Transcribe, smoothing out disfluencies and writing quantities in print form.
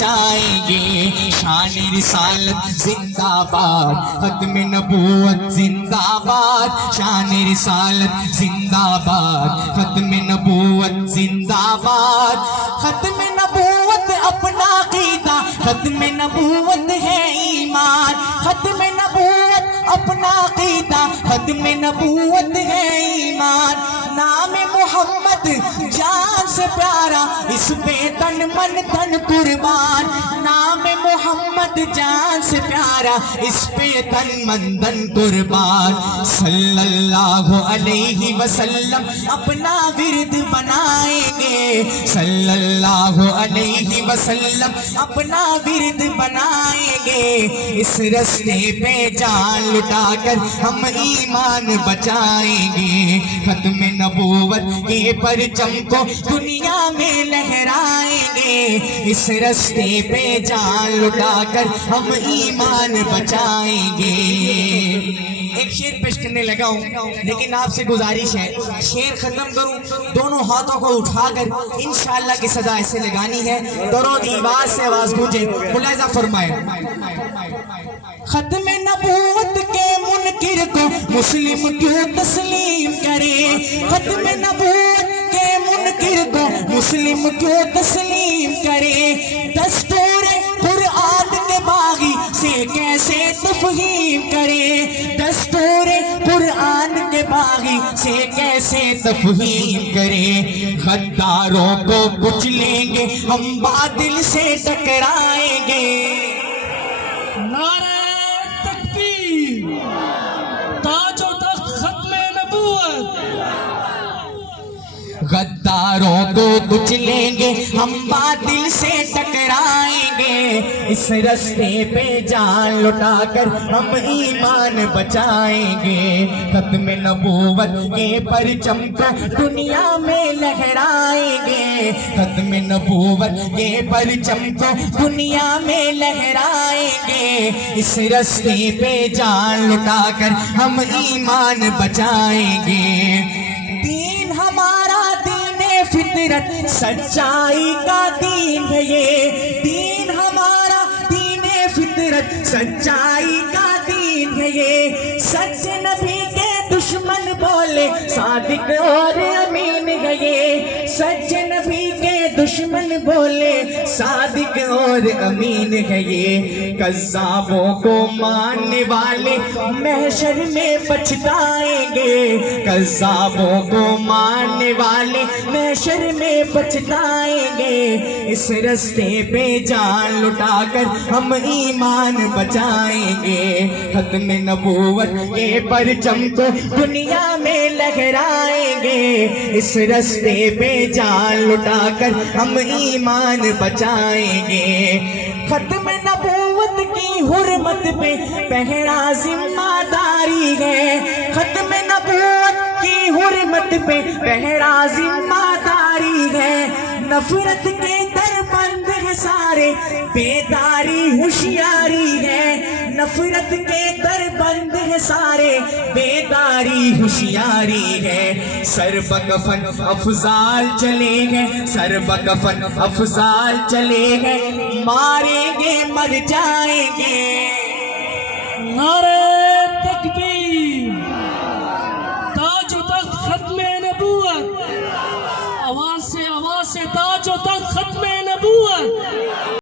بچائیں گے. شان رسالت زندہ باد, ختم نبوت زندہ باد. شان رسالت زندہ باد, ختم نبوت زندہ باد. ختم نبوت اپنا عقیدہ, ختم نبوت ہے ایمان. ختم نبوت اپنا عقیدہ, ختم نبوت ہے ایمان. نام محمد جان سے پیارا, اس پہ تن من تن قربان. نام محمد جان سے پیارا, اس پہ تن من تن قربان. صلی اللہ علیہ وسلم اپنا ورد بنائیں گے. صلی اللہ علیہ وسلم اپنا ورد بنائیں گے. اس رستے پہ جان لٹا کر ہم ایمان بچائیں گے. ختم نبوت کے پرچم کو دنیا میں لہرائیں گے. اس رستے پہ جان لٹا کر ہم ایمان بچائیں گے. ایک شعر پیش کرنے لگا ہوں, لیکن آپ سے گزارش ہے شعر ختم کروں دونوں ہاتھوں کو اٹھا کر انشاءاللہ کی صدا ایسے لگانی ہے. درود ایواز سے آواز گونجے, ملاحظہ فرمائیں. ختم نبوت کے منکر کو مسلم کیوں تسلیم کرے. ختم نبوت کے منکر کو مسلم کیوں تسلیم کرے. دستور قرآن کے باغی سے کیسے تفہیم کرے. دستور قرآن کے باغی سے کیسے تفہیم کرے. غداروں کو کچلیں گے ہم, باطل سے ٹکرائیں گے. نعرہ تکبیر, تاج و تخت ختم نبوت. غداروں کو کچلیں گے ہم, باطل سے ٹکرائیں گے. اس رستے پہ جان لٹا کر ہم ایمان بچائیں گے. ختم نبوت کے پرچم کو دنیا میں لہرائیں گے. ختم نبوت کے پرچم کو دنیا میں لہرائیں گے. اس رستے پہ جان لٹا کر ہم ایمان بچائیں گے. دین ہمارا دین فطرت سچائی کا دین ہے یہ. دین ہمارا دین فطرت سچائی کا دین ہے یہ. سچ نبی کے دشمن بولے صادق اور امین ہے یہ. سچ نبی کے دشمن بولے صادق اور امین ہے یہ. کذابوں کو ماننے والے محشر میں پچھتائیں گے. کذابوں کو ماننے والے محشر میں پچھتائیں گے. اس رستے پہ جان لٹا کر ہم ایمان بچائیں گے. ختم نبوت کے پرچم کو دنیا میں لہرائیں گے. اس رستے پہ جان لٹا کر ہم ایمان بچائیں گے. ختم نبوت کی حرمت پہ پہرا ذمہ داری ہے. ختم نبوت کی حرمت پہ پہرا ذمہ داری ہے. نفرت کے در بند ہے سارے, بیداری ہوشیاری ہے. نفرت کے در بند ہے سارے, بیداری ہوشیاری ہے. سر بکفن افضال چلے گئے, سر بکفن افضال چلے گئے, ماریں گے مر جائیں گے. نعرہ